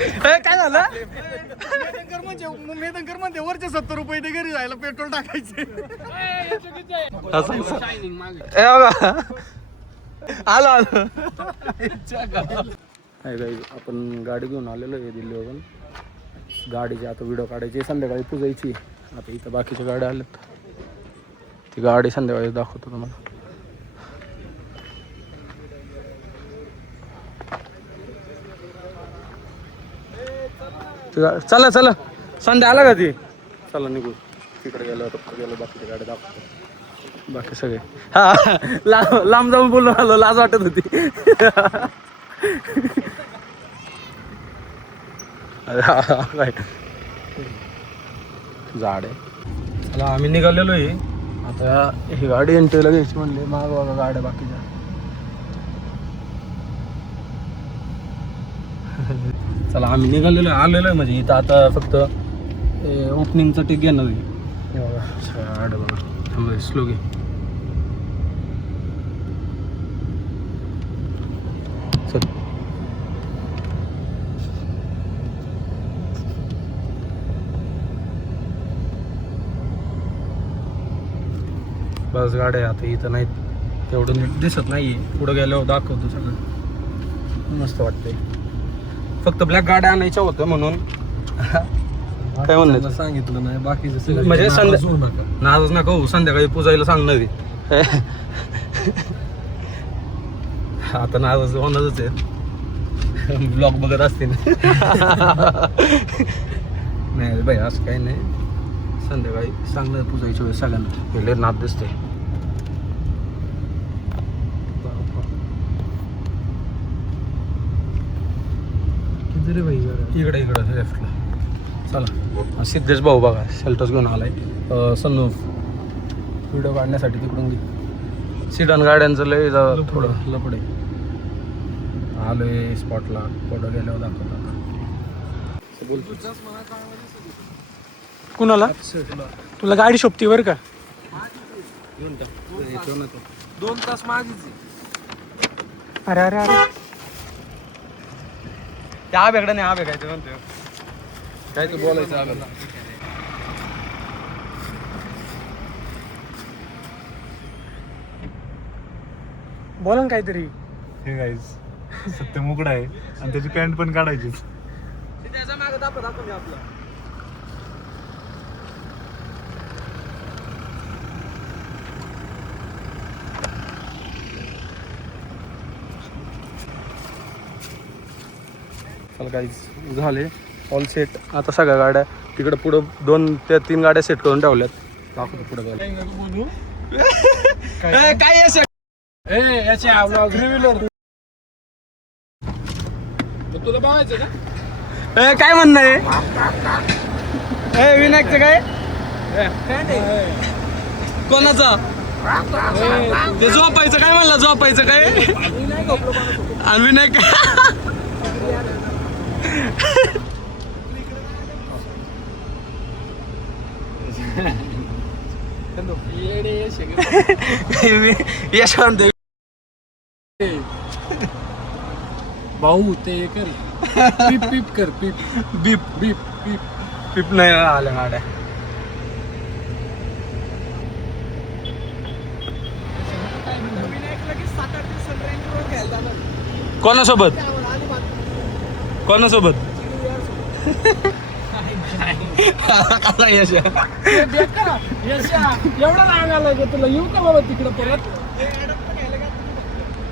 काय झालं? मेदनकर म्हणजे वरचे 70 रुपये ते घरी जायला पेट्रोल टाकायचे. आलो आपण गाडी घेऊन आलेलो आहे दिल्लीवरून. गाडीची आता व्हिडिओ काढायची, संध्याकाळी पुजायची. आता इथं बाकीच्या गाड्या आल्यात, ती गाडी संध्याकाळी दाखवतो तुम्हाला. चला चला, संध्या आला का ती? चला निघू. तिकडे गेलो बाकीच्या गाड्या दाखवतो. बाकी सगळे हा लांब जाऊन बोलून आलो, लाज वाटत होती. काय झाड आहे. चला आम्ही निघालेलो आहे आता. ही गाडी एंट्रीला घ्यायची म्हणले, माग बघा गाड्या बाकीच्या. चला आम्ही निघालेलो आलेलो आहे म्हणजे इथं आता फक्त ओपनिंगचं टिक घेणार आहे. बघा स्लो घे. बस गाड्या आता इथं नाहीत, तेवढं नीट दिसत नाही. पुढं गेल्यावर दाखवतो सगळं, मस्त वाटतंय. फक्त ब्लॅक गाड्या आणायच्या होत्या म्हणून काय म्हणलं सांगितलं नाही. बाकीचं म्हणजे नाजच नका हो, संध्याकाळी पुजायला सांगणार. आता नाजच होणारच आहे, ब्लॉग बघत असतील. नाही बाई असं काही नाही, संध्याकाळी सांगणार पुजायच्या वेळेस सगळ्यांना. पहिले नाद दिसते. इकडे लेफ्टला. चला सिद्धेश भाऊ बघा शेल्टर्स घेऊन आलाय. सनरूफ व्हिडिओ काढण्यासाठी तिकडून घे. सिडन गाड्यांचं लय थोडं लपडे. आलोय स्पॉटला, पुढं गेल्यावर दाखवतो. कुणाला? तुला गाडी शोभती बरं का? 2 तास मागीच. अरे अरे अरे त्या बेगडा नाही, हा बेगायचं म्हणतो. काय तू बोलायचं आलं? बोला ना काहीतरी. हे गाईज सत्य मुकडा आहे आणि त्याची पॅन्ट पण काढायची. चला गाईज झाले ऑल सेट. आता सगळ्या गाड्या तिकडे पुढं 2 ते 3 गाड्या सेट करून ठेवल्यात. दाखवतो पुढे तुला बघायचं का? काय म्हणणं आहे विनायकचं? काय कोणाचा? ते झोपायचं काय म्हणलं? झोपायचं काय? आणि विनायक यशवंत भाऊ ते कर पीप पीप कर. पीप बीप बीप पीप पीप नाही आल्या गाड्या. कोणासोबत? कोणासोबत? यश एवढा राग आलाय का तुला? येऊ का बाबा तिकडं परत?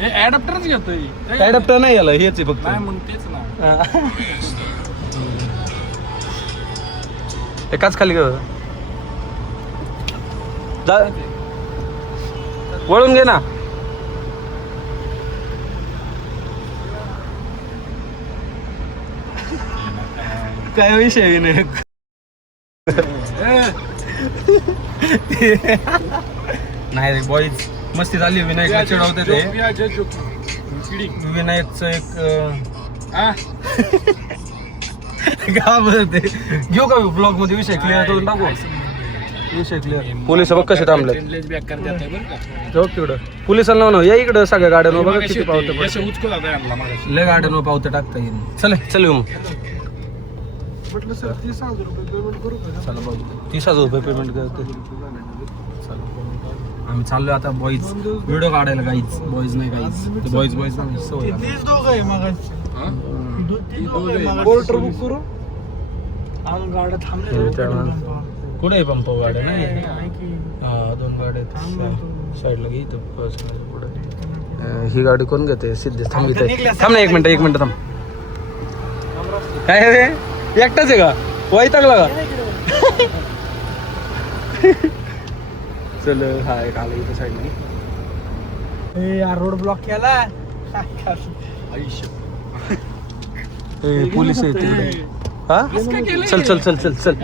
हे ऍडॅप्टरच घेतोय. ऍडॅप्टर नाही आला, हेच आहे फक्त. नाही मग तेच ना. एकाच खाली ग वळून घे ना. काय विषय विनायक? नाही रे बॉईज मस्ती झाली. विनायकला चिडवते ते. विनायकचं एक घाबरते. घेऊ का ब्लॉग मध्ये? विषय क्लिअर करून टाकू. विषय क्लिअर. पोलिस बघ कसे थांबले. जाऊ तिकडं पोलिसांना म्हणा या इकडं सगळ्या गाड्यांवर बघा किती पावतं. लय गाड्यांवर पावतं टाकता येईल. चल चल मग. म्हटलं सर 30,000 रुपये पेमेंट करू का? चला बघू 30,000 रुपये पेमेंट करते. चला आम्ही चाललोय आता बॉईज व्हिडिओ काढायला. काहीच बॉईज नाही काहीच बॉईज नाही सवय. तीच दोघं आहे मगाशी. हा? पोर्टर बुक करू. अजून गाड्या थांबल्या. कुठे आहे पंप गाड्या नाही हा 2 गाड्या साईडला घे इथं पुढे. ही गाडी कोण घेते सिद्धेश थांब इथे. थांब ना 1 मिनिट थांब. काय रे एकटाच आहे का वैतागला का? चल हाय काल इथं साईडला. रोड ब्लॉक केला. पोलीस आहे तिकडे. हा चल चल चल चल चल.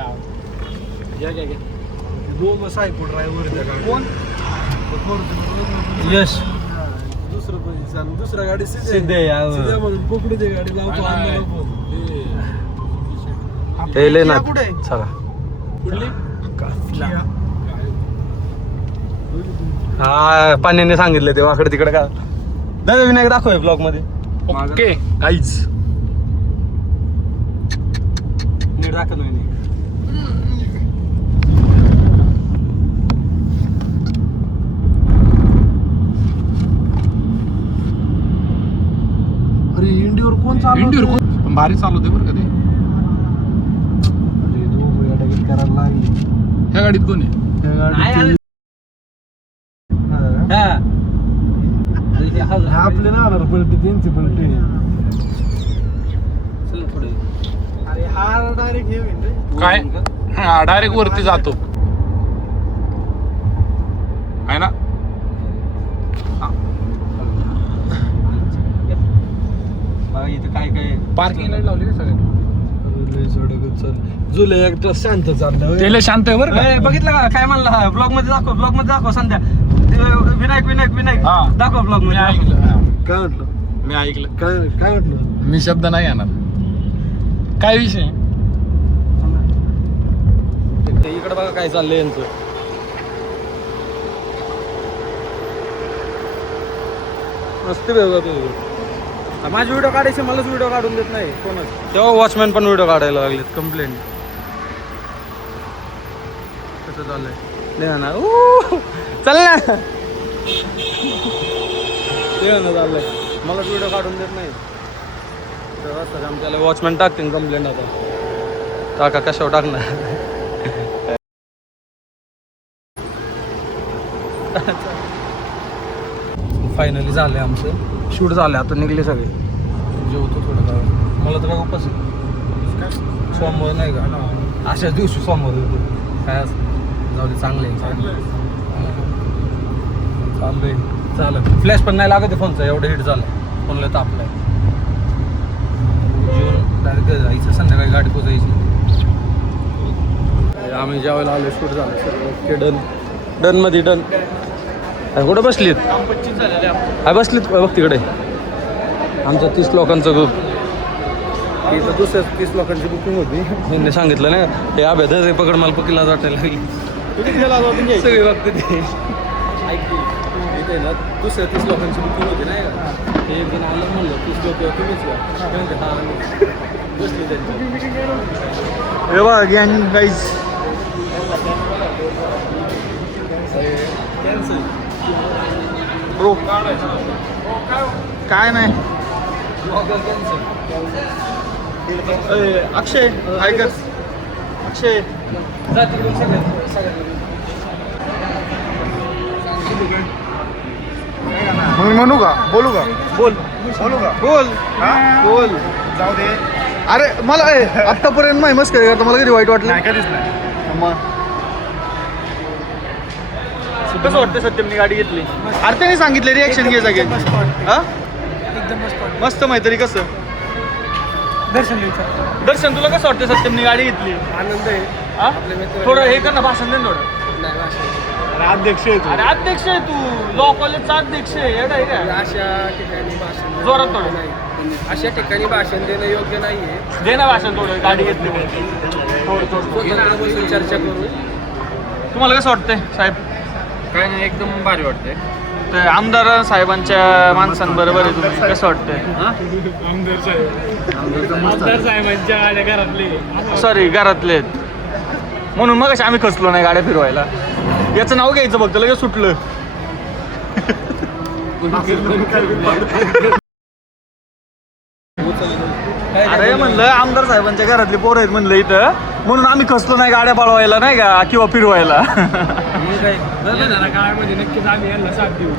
दोघं सायको ड्रायव्हर कोण यश दुसऱ्या गाडी सिद्धे यार. म्हणून पकडू दे गाडी लावतो आम्हाला फोन. हे ले ना चला. हा पाण्याने सांगितलं ते वाकडे तिकडे का दादा विनायक दाखव ब्लॉग मध्ये. ओके काहीच नीट दाखवत नाही. अरे इंडिओर कोण चालू इंडिओर पण भारी चालवते बरं का ते. करायला लागली. ह्या गाडीत कोण आहे? आपले ना पलटी त्यांची पलटी. अरे हा डायरेक्ट हे होईल रे. काय हा डायरेक्ट वरती जातो आहे ना. इथं काय काय पार्किंग लाईट लावली का सगळ्यांनी? जुलै एकटा शांत चाललं. त्याला शांत आहे बरं का. बघितलं का काय म्हणला ब्लॉग मध्ये दाखव संध्या. विनायक हा. दाखव ब्लॉग मी मध्ये. ऐकलं काय म्हटलं? मी ऐकलं. काय म्हटलं? मी शब्द नाही येणार. काय विषय? इकडे बघा काय चाललंय यांचं. मस्त वेगळं तू. माझे व्हिडिओ काढायचे मलाच व्हिडिओ काढून देत नाही कोणच. तेव्हा वॉचमॅन पण व्हिडिओ काढायला लागलेत. कंप्लेंट कसं चाललंय ना. चल ना ते ना चाललंय मलाच व्हिडिओ काढून देत नाही. तेव्हा आमच्याला वॉचमॅन टाकतील कंप्लेंट. आता टाका कशावर टाकणार. फायनली झालंय आमचं शूट झालं. आता निघले सगळे. जेवतो थोडं काय मला तर काय उपास आहे. सोमवार नाही का अशाच दिवशी सोमवार होतो काय असं. जाऊ दे चांगलं आहे चालेल. फ्लॅश पण नाही लागत फोनचा एवढं हिट झालं. फोनला तापलाय. जेवण डायरेक्ट जायचं संध्याकाळी गाडी पोचायची. आम्ही जेवायला आलो शूट झालं ओके डन मध्ये डन. कुठं बसलीत? बसलीत बघ तिकडे. आमच्या 30 लोकांचा ग्रुप. इथं दुसऱ्या 30 लोकांची बुकिंग होती. त्यांनी सांगितलं ना हे अभ्यास पकड मला पकडला वाटायला लागली. सगळी बघते ते इथे ना दुसऱ्या 30 लोकांची बुकिंग होती नाही का. ते एक जण आलं म्हणलं 30 लोक तुम्हीच का बसली त्यांची. हे बघ गँग गाईज ब्रो काय नाही. अक्षय ऐकर अक्षय म्हणू का? बोलू का? बोल जाऊ दे. अरे मला आतापर्यंत माही मस्करी करता मला कधी वाईट वाटलं कधीच नाही. मग कसं वाटतं सत्यमनी गाडी घेतली. अरे त्याने सांगितलं रिॲक्शन घे जागे. हा मस्त माहिती कसं दर्शन तुला कसं वाटतं सत्यमनी गाडी घेतली. आनंद आहे. थोडं हे कर ना भाषण दे थोडं. अध्यक्ष आहे तू. अरे अध्यक्ष आहे तू लॉ कॉलेजचा अध्यक्ष आहे. येडा आहे का? अशा ठिकाणी भाषण जोरात थोडं अशा ठिकाणी भाषण देणं योग्य नाहीये. दे ना भाषण थोडं गाडी घेतली थोडं चर्चा करू. तुम्हाला कसं वाटतंय साहेब? काय नाही एकदम भारी वाटतंय. वाटतं आमदार साहेबांच्या माणसांबरोबर आहे तुम्ही, कसं वाटतंय? आमदार साहेबांच्या गाड्या घरातले सॉरी घरातले आहेत. म्हणून मग आम्ही खचलो नाही गाड्या फिरवायला. याचं नाव घ्यायचं फक्त लगेच सुटलं. अरे म्हणलं आमदार साहेबांच्या घरातले पोरं आहेत म्हणलं इथं, म्हणून आम्ही खचलो नाही गाड्या पळवायला नाही का किंवा फिरवायला. काळामध्ये नक्कीच आम्ही यांना साथ देऊ.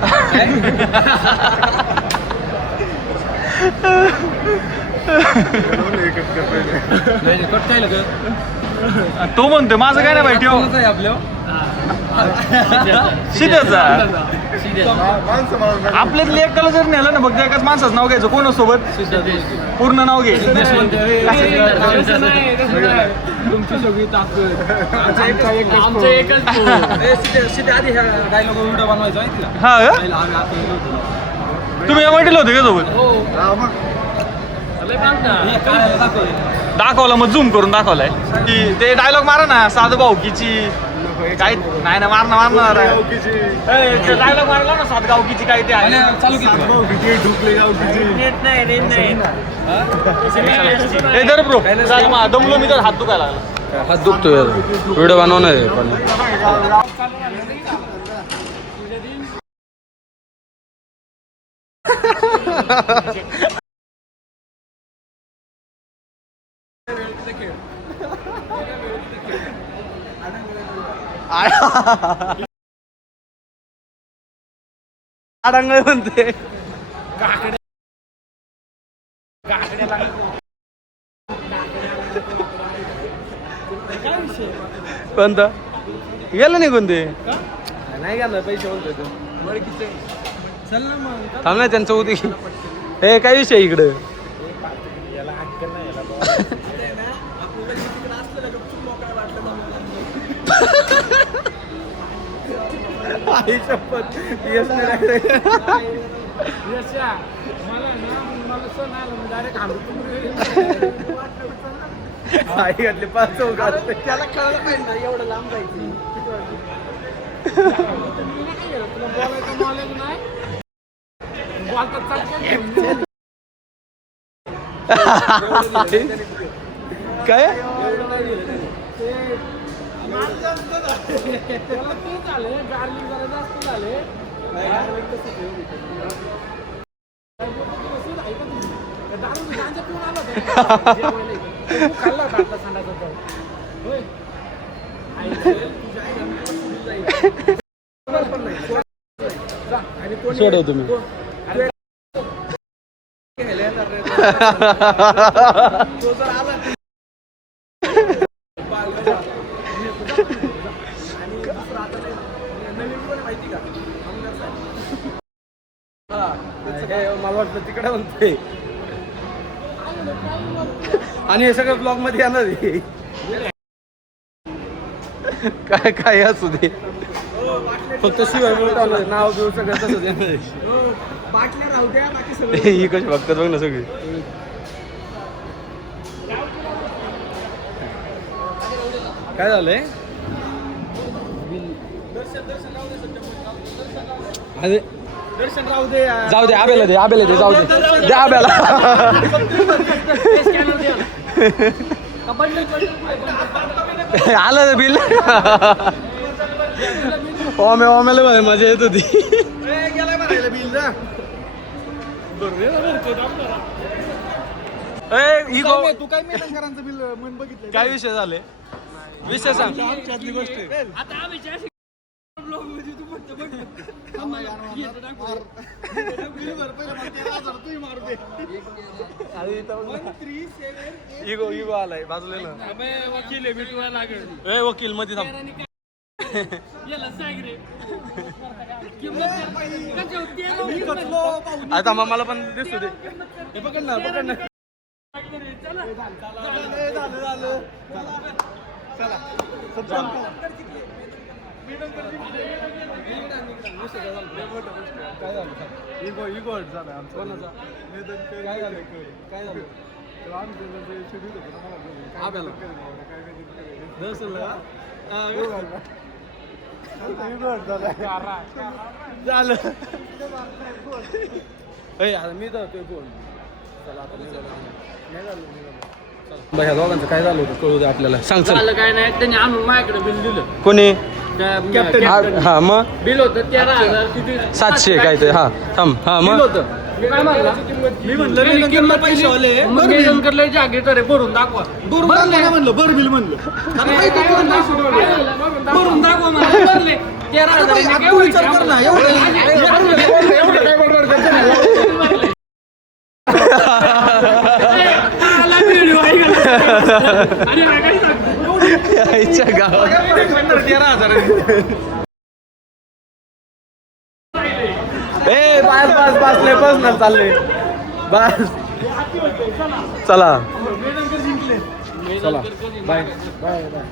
तो म्हणतोय माझं काय नाही माहिती हो. शिद्याचा आपल्यातले एकाला जर नेलं ना फक्त एकाच माणसाचं नाव घ्यायचं. कोणासोबत पूर्ण नाव घे. तुमची सगळी ताकद आमचं एकच आधी डायलॉग व्हिडिओ बनवायचा हा तुम्ही एमआयटीला होते का सोबत? दाखवला मग झूम करून दाखवलाय की ते डायलॉग मारा ना साधू भाऊकीची काय नाही ना मारणार डायलॉग मारला ना सात गावकीची काय ते आहे चालू केली दर ब्रो दमलो मी तर हात दुखायला लागला. हात दुखतोय व्हिडिओ बनवणार आहे पण आडांगळ म्हणते कोणतं गेलं निघून ते नाही गेलं पैसे बोलतोय चल ना मग थांब ना त्यांचं उदी हे काय विषय इकडं आई शपथ आई घातली 5 चौघात त्याला कळलं पाहिजे ना एवढं लांब जायचं काय सोडव तुम्ही मला वाटलं तिकडे म्हणते आणि हे सगळं ब्लॉग मध्ये येणार आहे. काय काय असू दे फक्त शिवाय नाव देऊ सगळं तसंच येणार आहे. ही कशी बघतात बघ ना सगळी काय झालंय अरे दर्शन राहू दे जाऊ दे आब्याला दे जाऊ दे आब्याला आलं बिल ओम्याला मजा येत होती तू काय मेलकरांचं बिल मन बघितलं काय विषय झाले विषय सांग आमच्यातली गोष्ट आहे. इगो आलाय बाजूला ना वकील आहे भेटूया लागेल ए वकील मध्ये थांब आता मला पण दिसू दे हे पकड ना इगो झाला आमचा काय झालं झालं मी जातोय फोन. चला आता ह्या दोघांचं काय झालं होतं कळू दे आपल्याला. सांग चल. झालं काय नाही, त्यांनी आणून माझ्याकडे बिल दिलं. कोणी कॅप्टन हा मग बिल होतं 13,000 किती 700 काय ते. हा थांब. हा मग मी काय म्हणला मी म्हणलं किंमत पैसे वाले करले जागेत रे भरून दाखवा. म्हणलं बर बिल म्हणलं भरून दाखवा मला. भरले 13,000 विचार कर ना गावात 13,000. ए बस लय पर्सनल चालले. बस चला चला बाय बाय बाय.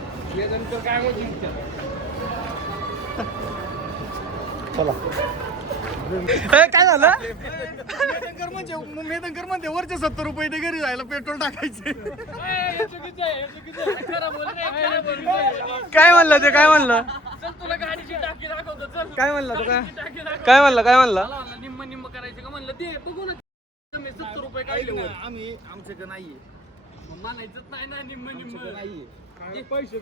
चला काय झालं. मेदनकर म्हणते वरचे 70 रुपये ते घरी जायला पेट्रोल टाकायचे. काय म्हणलं ते काय म्हणलं तुला गाडीची टाकी दाखवतो. चल काय म्हणलं तो काय म्हणलं निम्म निम्म करायचं का म्हणलं ते बघू ना. 70 रुपये काढले आम्ही आमच्याकडे नाहीये. म्हणायचंच नाही ना निम्म निम्म नाहीये पैसे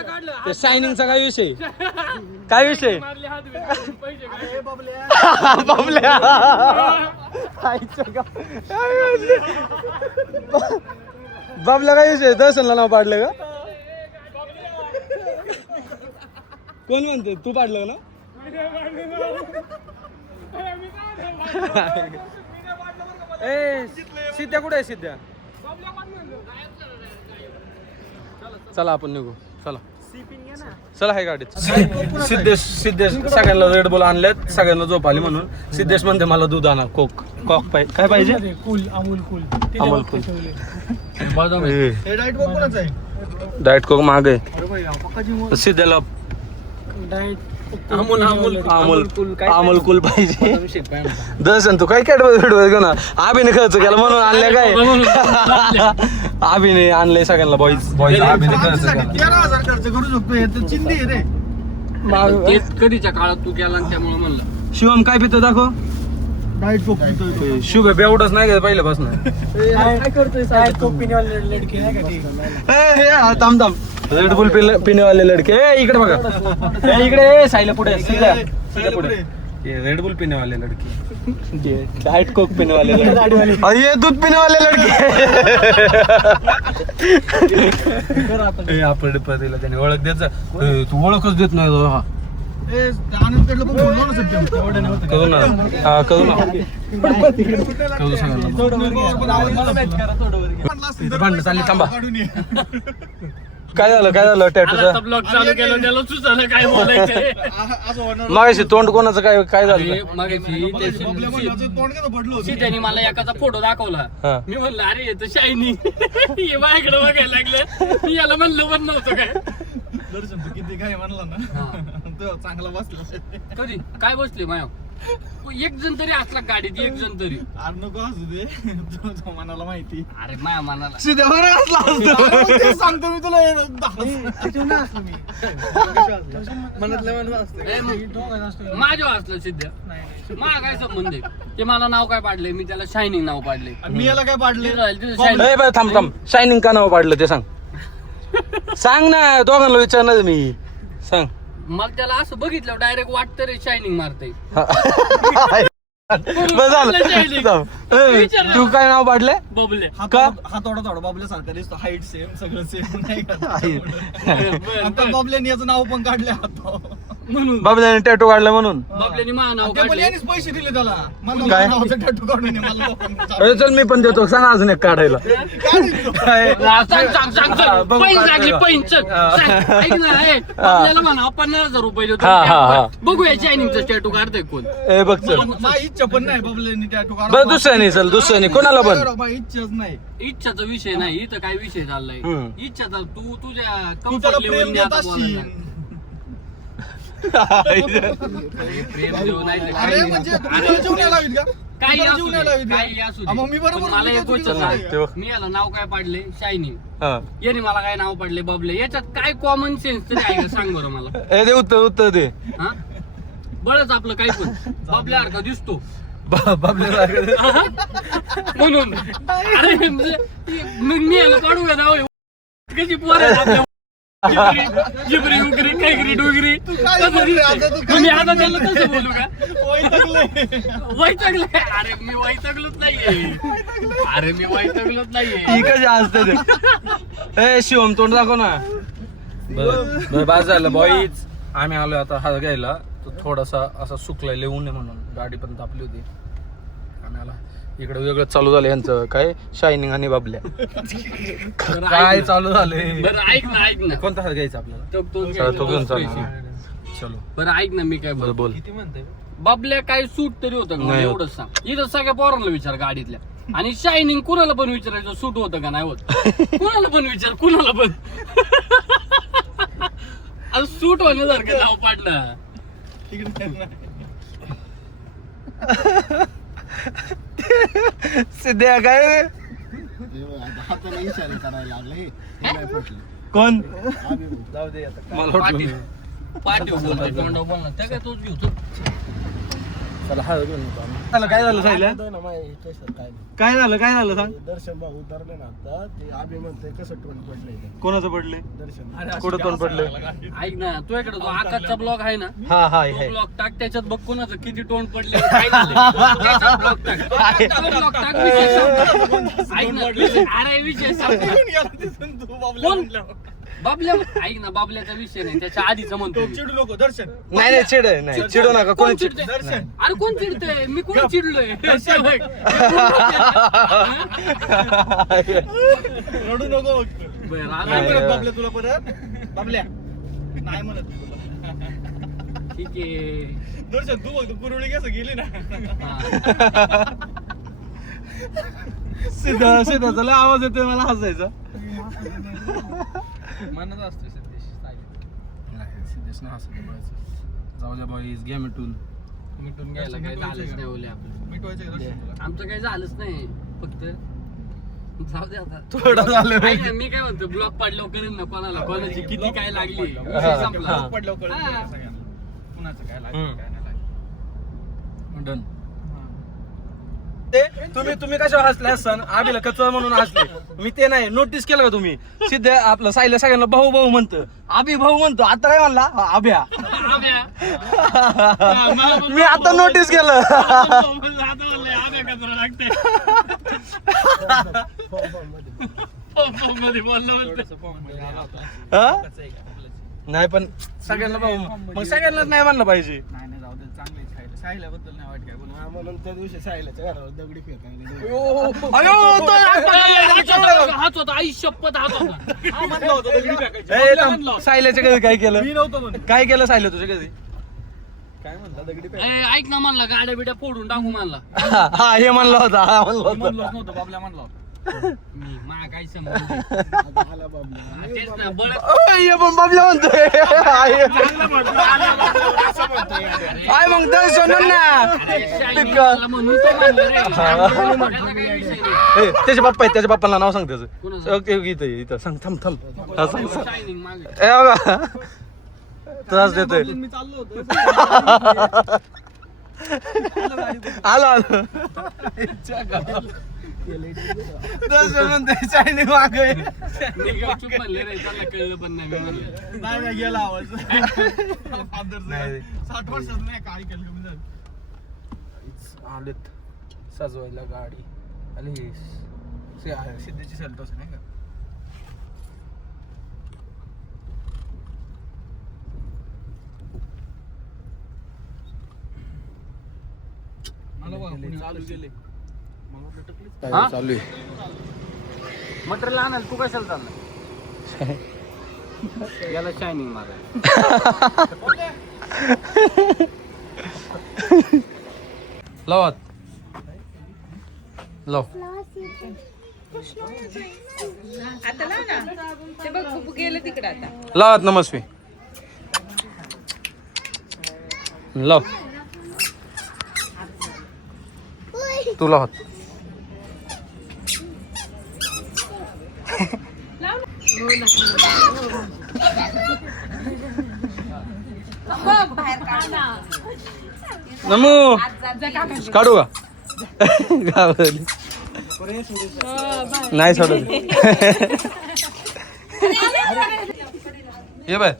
काढलं ते सायनिंगचा काय विषय काय विषय मारले हात पैसे काढले. बाबल्या बाबल्या काय विषय दर्शनला नाव पाडलं का कोण म्हणते तू पाडलं ना. ए सिद्ध्या कुठे आहे सिद्ध्या. चला आपण निघू. चला चला हाय गाडीत. सिद्धेश सगळ्यांना रेड बुल आणल्यात. सगळ्यांना झोप आली म्हणून सिद्धेश म्हणते मला दूध आणा. कॉक पाहिजे. काय पाहिजे. अमूल कूल डाएट कोक महाग आहे. सिद्धेला अमूल कूल पाहिजे. दर्शन तू काय कॅडबरी घेऊ ना. आबीने खर्च केला म्हणून आणल्या काय. आबीने आणलंय सगळ्यांना बॉईज आबीने खर्च केला. 13,000 खर्च करू शकतो. चिंदी रे तेच कधीच्या काळात तू केला आणि त्यामुळे म्हणलं. शिवम काय पितो दाखव. डाएट कोक शुभ बेवडच नाही का पहिल्यापासून. काय करतोय डाएट कोक पिण्यावाले लडके आहे का ती. थांब रेड बुल पिण्यावाले लडके. इकडे बघा. इकडे साईला पुढे पुढे रेड बुल पीने वाले लड़के. डाइट कोक पीने वाले लड़के. और ये दूध पीने वाले लड़के. आपण पतीला त्याने ओळख द्यायचं. तू ओळखच देत नाही. हा करू ना. हा करू ना. करू सांगा. भांडण चालली. थांबा. काय झालं टॅटूचं. ब्लॉग चालू केलं त्याला सुचलं काय बोलायचं. मागाशी तोंड कोणाचं काय झालं. त्याने मला एकाचा फोटो दाखवला. मी म्हणलं अरे येतं शायनिंग. हे माझ्याकडे बघायला लागलं. मी याला म्हणलं पण नव्हतं काय. दर्शन तू किती काय म्हणला ना तो चांगला बसला. कधी काय बसले माया. एक जण तरी असला गाडीत. एक जण तरी. अरे नको असू दे. तो मनाला माहिती. अरे माया मनाला सांगतो मी तुला. मनातल्या मनात माझ्या वाचलं सिद्ध्या. मला काय संबंध आहे. ते मला नाव काय पाडले. मी त्याला शायनिंग नाव पाडले. मी याला काय पाडले. थांब शायनिंग का नाव पाडलं ते सांग ना. दोघांना विचारणार मी. सांग. मग त्याला असं बघितलं डायरेक्ट वाटतं रे शायनिंग मारते. तू काय नाव पाडले. बबले. हा थोडा बाबल्यासारखा दिसतो. हाईट सेम सगळं सेम नाही का. बाबल्याने याचं नाव पण काढले. म्हणून बाबल्याने टॅटू काढलं म्हणून. बाबल्याने माझं नाव काढले. पैसे दिले त्याला. काय? टॅटू काढून मला अरे चल मी पण देतो. सांग अजून एक काढायला. आपल्याला म्हणा 50,000 रुपये देतो. बघूया शायनिंगचा टॅटू काढतोय कोण. ए बघ चल. माझी इच्छा पण नाही बाबल्याने टॅटू काढ. बरं दुसऱ्याने कोणाला पण. इच्छाच नाही. इच्छाचा विषय नाही. इथं काय विषय चाललाय. इच्छाचा तू तुझ्या तू त्याला कम्फर्ट प्रेम लेवलने देत आता असशील. बोलायला. प्रेम देऊ नाही तर काही असू दे, काही असू दे. पण मला एक गोष्ट सांग, मी याला नाव काय पाडले? शायनिंग. याने मला काय नाव पाडले? बबले. याच्यात काय कॉमन सेन्स तरी आहे का? सांग बरं मला. दे उत्तर दे. हा बळच आपलं काही पण बाबल्यासारखा दिसतो म्हणून. अरे मग मी याला पाडू का नाव? कशी पोर जिबरी उगरी कैगरी डोगरी तुम्ही आता त्याला तसं बोलू का? वैतागलं. अरे मी वैतागलोच नाहीये. अरे मी वैतागलोच नाहीये. कशी असते ते शिवम तोंड दाखव ना. बरं बाज झालं बॉईज. आम्ही आलोय आता हा घ्यायला. तो थोडासा असा सुकलाय लिहून नये म्हणून गाडी पण तापली होती. आम्ही आला इकडे वेगळं चालू झालं यांचं काय शायनिंग आणि बाबल्या. काय चालू झालंय? बरं ऐक ना कोणता हात घ्यायचा आपल्याला? तो घेऊन चालू. चलो बरं ऐक ना मी काय बरं बोल. बाबल्या काय सूट तरी होतं का? नाही होत. एवढंच सांग. इथं सगळ्या पोरांना विचार गाडीतल्या. आणि शायनिंग कुणाला पण विचारायचं सूट होतं का नाही होत. कुणाला पण विचार, कुणाला पण. आता सूट होण्यासारखं नाव पाडलं. सिद्ध्या काय कोण? मला पाठी वाटलं पाठी बोलतोय, तोंडावर बोलणार. त्या काय तोच घेऊ. चला हा घेऊन येतो आम्ही. चला काय झालं साहिल्या? काय झालं सांग. दर्शन भाऊ उतरले ना आता ते आम्ही म्हणतोय कसं टोन पडलंय कोणाचं पडले? दर्शन कुठं तोंड पडले? ऐक ना तुझ्याकडे तो आकाशचा ब्लॉग आहे ना, हा तो ब्लॉग टाक. त्याच्यात बघ कोणाचं किती टोन पडले, काय झाले. त्याचा ब्लॉग टाक. तो ब्लॉग टाक. विषय संपला. ऐक ना अरे विषय संपला. कोण? बाबल्या. ऐक ना बाबल्याचा विषय नाही, त्याच्या आधीचा म्हणतो. चिडू नको दर्शन नाही चिडू नका. कोणी चिडतंय? दर्शन. अरे कोण चिडतंय? मी कोण चिडलोय? रडू नको फक्त. बरं, नाही आता- म्हणत बाबल्या तुला परत. बाबल्या नाही म्हणत तुला. ठीक आहे. दर्शन तू बघ कुरुळी कसं गेली ना. हा. सीधा चला आवाज येतोय मला हसायचा. म्हणत असतो सिद्धेश नाही हसत. जाऊ द्या बॉईज घ्या मिटून. मिटून घ्यायला काही झालंच नाही ओले आपलं. मिटवायचं का दर्शन तुला? आमचं काही झालंच नाही, फक्त जाऊ दे आता. थोडं झालं. ऐक ना, मी काय म्हणतो ब्लॉक पाडल्यावर करेन ना कोणाला कोणाची किती काय लागली. विषय हा. संपला. पडल्यावर कळलं हा. सगळ्यांना. कुणाचं काय लागलं काय नाही लागलं. डन. तुम्ही कशावर हसले असताना आबीला कच म्हणून हसले. मी ते नाही नोटीस केलं का तुम्ही? सिद्ध आपलं साईला सगळ्यांना भाऊ भाऊ म्हणतं, आबी भाऊ म्हणतो. आता काय म्हणला? आभ्या. आब्या. मी आता नोटीस केलं. आता म्हणलं, आब्या कचरा लागतंय. मध्ये बोललो म्हणतो. हा? नाही पण सगळ्यांना भाऊ मग सगळ्यांनाच नाही म्हणलं पाहिजे. नाही नाही जाऊ दे चांगले साहिल साहिल्याबद्दल नाही वाईट काय बोलू. म्हणून त्या दिवशी साहिल्याच्या घरावर दगडी फेकायला अयो, तो हात होता. आई शपथ हात होता. म्हणलं होतं दगडी फेकायची. ए, थांब. सायल्याच्या कधी काय केलं? मी नव्हतो म्हणून. काय केलं सायल्या तुझ्या कधी? काय म्हणला दगडी ए, ऐक ना म्हणला गाड्या बिड्या फोडून टाकू म्हणला. हा हे म्हणलं होता. हा म्हणलं होतं. म्हणलोच नव्हतं बाबल्या म्हणला होता. मी मा काय संबंध. आला बाबल्या. तेच ना बळ. हे पण बाबल्या म्हणतोय. चांगलं म्हणतो, आला बाबल्या असं म्हणतोय. काय मग दर्शन ना. म्हणून तो म्हणला रे. त्याचा काही विषय नाही. त्याचे बाप्पा आहेत. त्याच्या बाप्पाला नाव सांग त्याचं. कोणाचं? ओके इथं सांग. थांब. हा, सांग. शायनिंग मागे. ए बाबा त्रास देतोय. मी चाललो होतो. आलो दर्शन म्हणतोय शायनिंग मागे. मी गपचूप म्हणले रे, त्याला कळलं पण नाही. मी म्हणलं नाही नाही गेला आवाज. नाही. 60 वर्षात नाही काय केलं कमी झालं. आलेत सजवायला गाडी. आली सिद्धीची सेल्टोस नाही का? मला बघा कोणी चालू गेले. मला वाटलं टकलीच. हा? चालू आहे. मटेरियल आणायला तू कशाला चाललाय? याला शायनिंग मारायला. लावात लाव. आता लाव ना. ते बघ बुबू गेलं तिकडं आता. लावात नमस्ते. लाव तुला होत नमू काढू का गावाला. नाही सोडत ये बाय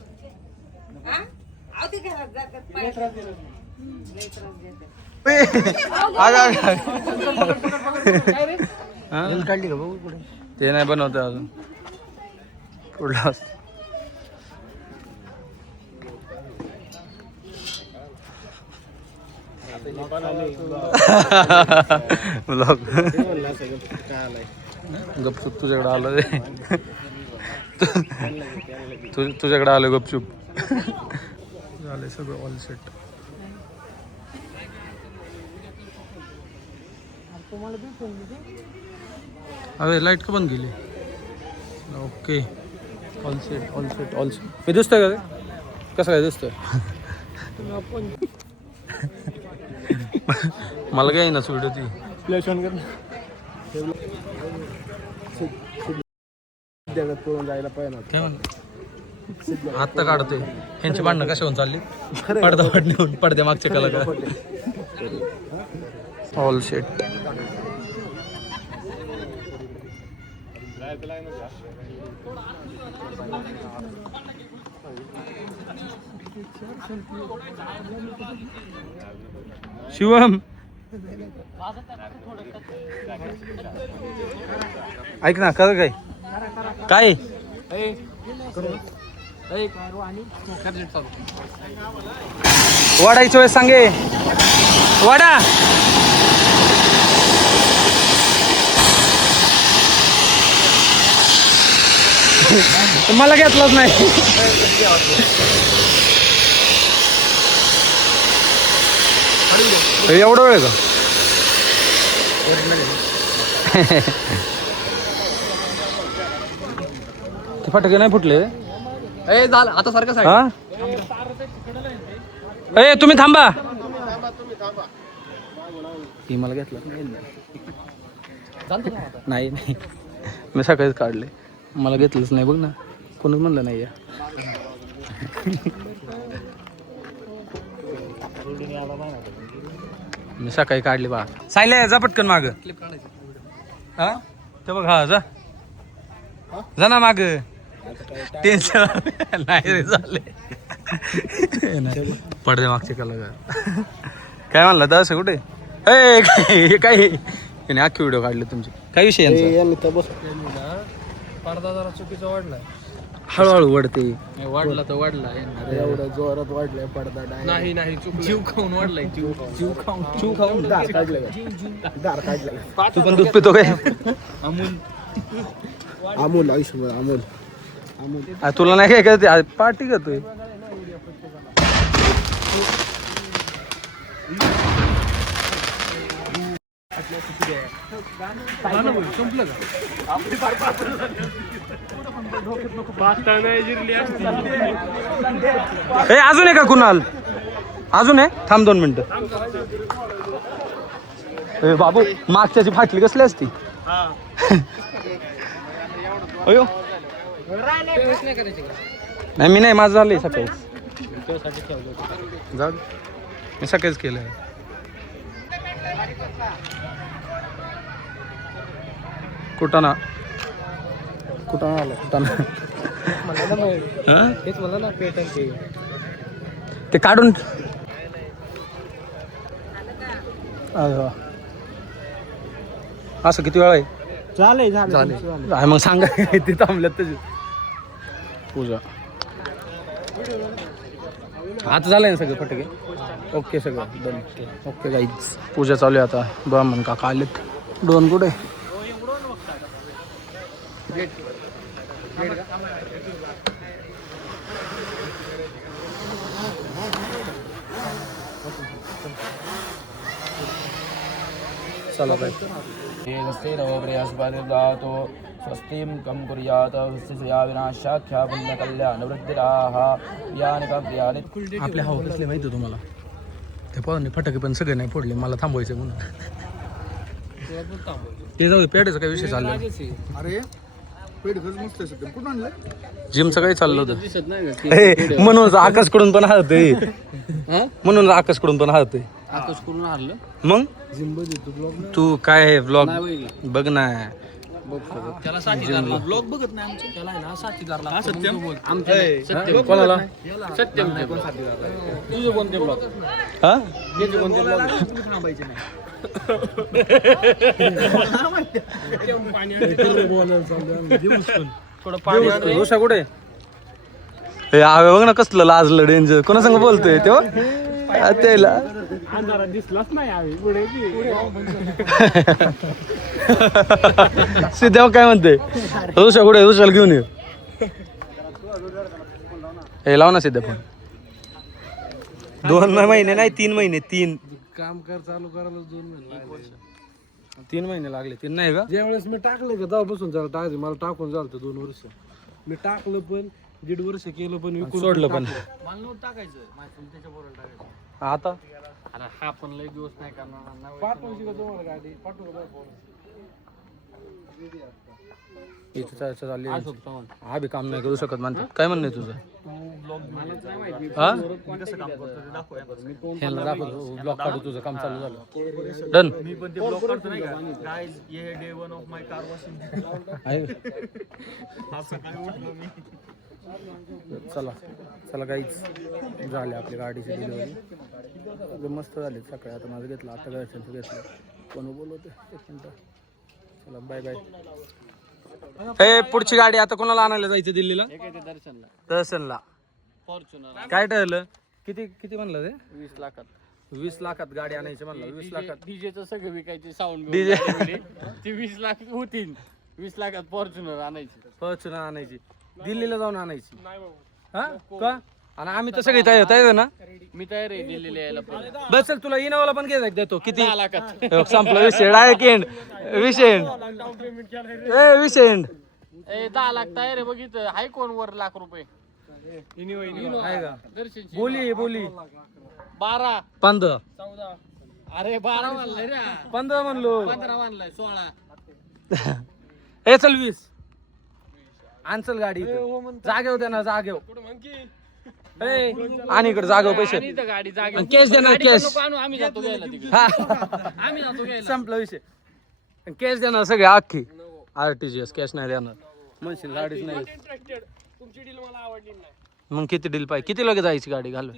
काढली का बघू पुढे. ते नाही बनवत अजून पुढला ब्लॉग गपचूप तुझ्याकडे आलं रे तुझ्याकडे आलं गपचूप झाले सगळं ऑल सेट. अरे लाईट का बंद केली. Okay all set all set all set. मी दिसतोय का कसं काय दिसतोय. मला काय ना सुविधा ती फ्लॅश ऑन कर पळून जायला पाहिजे. काय म्हणलं आत्ता काढतोय. ह्यांची भांडणं कशा होऊन चालली. पडदा पडणे पडद्या मागच्या कलाकार ऑल सेट. शिवम ऐक ना कर काय काय वाढायची वेळेस सांगे वाडा. मला घेतलंच नाही. एवढा वेळ का ते फटके नाही फुटले. झालं आता सारखं हा ए तुम्ही थांबा. ती मला घेतलं नाही नाही मी सकाळीच काढले. मला घेतलंच नाही बघ ना. कोणच म्हणलं नाही या. मी सकाळी काढली बा. सायले जा पटकन माग. हा ते बघ हा जा जा ना माग. टेन्शन नाही रे झाले पडदे मागचे कलाकार. काय म्हणला तर असं कुठे ए काय काय अख्खी व्हिडिओ काढले तुमचे. काय विषय यांचा. पडदा जरा चुकीचा वाढलाय. हळूहळू वडते. वाढला तर वाढला. एवढा जोरात वाढलाय पडदा. नाही नाही जीव खाऊन वाढलाय. जीव खाऊन दार काढलं का? दार काढलं. तू पण दूध पितो काय. अमूल आयुष्यभर अमूल आ, तुला नाही काय करते पार्टी करतोय. ए अजून आहे का कुणाल. अजून आहे थांब 2 मिनिटं. ए बाबू मागच्याची फाटली कसली असती. अयो नाही मी नाही माझं झालंय सकाळीच. जाऊ दे. मी सकाळीच केलंय. कुठं ना कुठं आलं कुठं ना हं? हेच मला ना पेटंट ते काढून अरे वा. असं किती वेळा आहे. झालंय मग सांगा ते थांबल्यात तशी पूजा. आता झालंय ना सगळं फटके. ओके सगळं डन. ओके गाईज पूजा चालू आहे आता. ब्राह्मण काका आलेत. 2 कुठे चला बाय. स्वस्तिं कं कुर्यात् स्वस्तिया विनाशाख्या पुण्यकल्याणवृद्धिराः यानि काव्यानि. आपले हाव कसले माहिती तुम्हाला. ते पाहुणे फटाके पण सगळे नाही फोडले, मला थांबवायचं म्हणून. ते जाऊ दे, पेढ्याचा काय विषय चालला. अरे पेट घर मस्त आहे सध्या. कुठून आणलं? जिमचं काही चाललं होतं. दिसत नाही का? ए, म्हणून आकाशकडून पण हळतंय, म्हणून आकाशकडून पण हळतंय. आकाश करून हरलं मग तू काय ब्लॉग बघ ना. त्याला साथीदार ब्लॉग बघत नाही आमचे. त्याला आहे ना साथीदार हा, सत्यम. आमच्या सत्यम कोणाला सत्यम तुझं कोणते ब्लॉग हा त्याचे कोणते ब्लॉग थांबायचे नाही. ऋषा कुठे? हे आवे बघ ना, कसलं लाजलं डेंजर. कोणा संग बोलतोय तेव्हा त्याला दिसलाच नाही आम्ही पुढे सिद्ध्या काय म्हणते? ऋषा कुठे? ऋषाला घेऊन ये. हे लाव ना सिद्ध्या फोन. 2 महिने नाही 3 महिने. 3 काम कर चालू करायला 2 महिने 3 महिने लागले. 3 नाही का? ज्यावेळेस मी टाकलं का तेव्हापासून त्याला टाकायचं. मला टाकून झालं 2 वर्ष. मी टाकलं पण 1.5 वर्ष केलं पण विकून सोडलं पण. मला नोट टाकायचं त्याच्या बरोबर टाकायचं. आता अरे हा पण लय दिवस नाही करणार. पाठवायची का तुम्हाला गाडी? पाठवू का फोन? इथं चर्चा चालली. हा बी काम नाही करू शकत म्हणते. काय म्हणणं आहे तुझं? हा ह्याला दाखव, ब्लॉग काढू, तुझं काम चालू झालं. डन. मी पण ते ब्लॉग करतो नाही का गाईज, ये day 1 of my car washing. असं काय उठलो मी. चला चला काहीच झाले आपली गाडीची डिलिव्हरी. मस्त झाली सकाळी. आता माझं घेतलं, आता घरच्यांचं घेतलं. कोण बोलवते? 1 मिनिट. चला बाय बाय. हे पुढची गाडी आता कोणाला आणायला जायचं दिल्लीला? दर्शनला दर्शनला. फॉर्च्युनर काय ठरलं? किती किती म्हणलं ते? 20 लाखात. 20 लाखात गाडी आणायची म्हणलं. 20 लाखात डीजेचं सगळं विकायचे साऊंड DJ. ते 20 लाख होतील. 20 लाखात फॉर्च्युनर आणायची. फॉर्च्युनर आणायची, दिल्लीला जाऊन आणायची. हा का? आणि आम्ही तर सगळी तयार तयार ना. मी तयार आहे दिल्लीला यायला पण. बस चल, तुला इनोवाला पण घ्यायचा देतो. किती? 10 लाखात. संपला विषय. Direct end. विषय एंड. ए विषय एंड. 10 लाख तयार आहे. बघितलं हाय कोण वर लाख रुपये आहे का? दर्शन बोली बोली 12 15 अरे 12 म्हणलाय रे. 15 म्हणलो. 15 म्हणलाय 16. ए चल 20 आण. चल गाडी इथं. जागेव दे ना, जागेव. ए आणि इकडे जागेव पैसे. आणि इथं गाडी जागे कॅश दे ना, कॅश. नको आणू, आम्ही जातो घ्यायला तिकडे. हा आम्ही जातो घ्यायला. संपला विषय. कॅश देणार सगळे अख्खी. RTGS कॅश नाही देणार. म्हणशील गाडीच नाही. तुमची डील मला आवडली नाही. मग किती डील पाहिजे? किती लगे जायची गाडी घालून?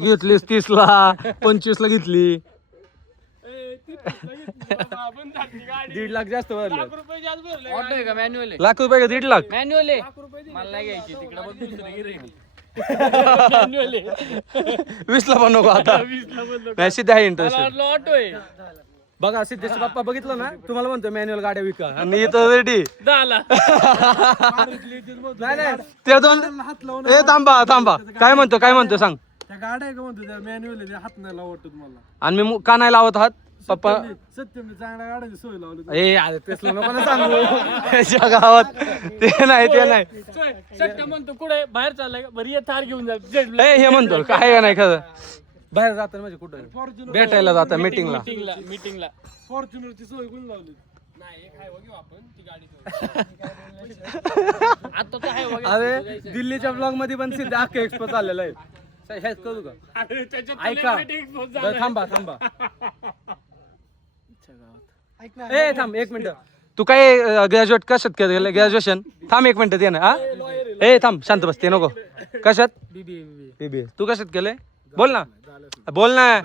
घेतलीस 30 ला, 25 ला घेतली. 1.5 लाख जास्त भरले. ऑटो आहे का मॅन्युअल आहे? लाख रुपये का 1.5 लाख? मॅन्युअल आहे. मला नाही घ्यायची तिकडे. बघ दुसरं गिऱ्हाईक. मॅन्युअल आहे. 20 ला पण नको आता. 20 ला बंद. नाही सिद्ध आहे इंटरेस्ट. मला वाटलं ऑटो आहे. बघा सिद्धेश पप्पा बघितलं ना, तुम्हाला म्हणतो मॅन्युअल गाड्या विका. आणि इथं रेडी 10 ला. नाही नाही ते 2. ए थांबा थांबा. काय म्हणतो सांग. त्या गाड्या का म्हणतो त्या मॅन्युअल हात नाही लावत मला. आणि मी का नाही लावत आहात पप्पा? सत्यम चांगल्या गाड्याची सोय लावली. ए अरे तेच नको ना सांगू. याच्या गावात ते नाही. सत्य म्हणतो कुठे बाहेर चाललाय का? बरी थार घेऊन जा. ए हे म्हणतो काय नाही खरं. बाहेर जातं म्हणजे कुठं भेटायला जातं? मीटिंगला. मीटिंगला फॉर्च्युनरची सोय कोणी लावली? आता तर आहे वगैरे. अरे दिल्लीच्या ब्लॉग मध्ये पण सिद्ध अख्खा एक्सपो चाललेला आहे. हेच करू का? ऐका बरं, थांबा ए थांब 1 मिनिट. तू काय ग्रॅज्युएट कशात केलं? ग्रॅज्युएशन? थांब 1 मिनिट. ये ना. हा ए थांब शांत बस. ते नको. कशात? BBA. तू कशात केलंय? बोल ना.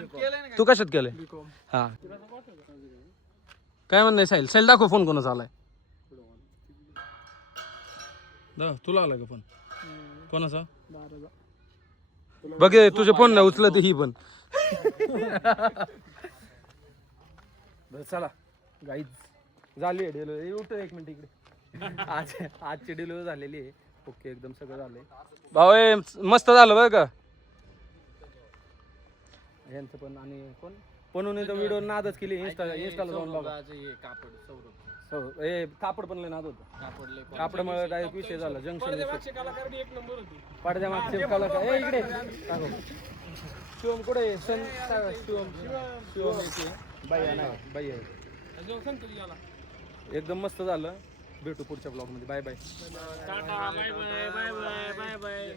तू कशात केलंय? हा काय म्हणणं साहिल? साहिल दाखव फोन कोणाचा आलाय. तुला आला का फोन? कोणाचा? बघ तुझे फोन नाही उचलत ही पण. चला गाईज झाली आहे डिलिव्हरी. उठ 1 मिनिट इकडे. आजची डिलिव्हरी झालेली आहे. ओके एकदम सगळं झालंय. भाऊ मस्त झालं बरं का. यांचं पण. आणि कोण पण व्हिडिओ नादच केली. इंस्टाला जाऊन बघा. कापड पण लय नाद होतं. कापडामुळे डायरेक्ट विषय झाला. जंक्शन पडद्या मागचे कलाकार. इकडे शिवम कुठे आहे? शिवम येते. बाई नाही बाई आहे. एकदम मस्त झालं. भेटू पुढच्या ब्लॉग मध्ये. Bye bye. Tata bye bye bye bye bye bye.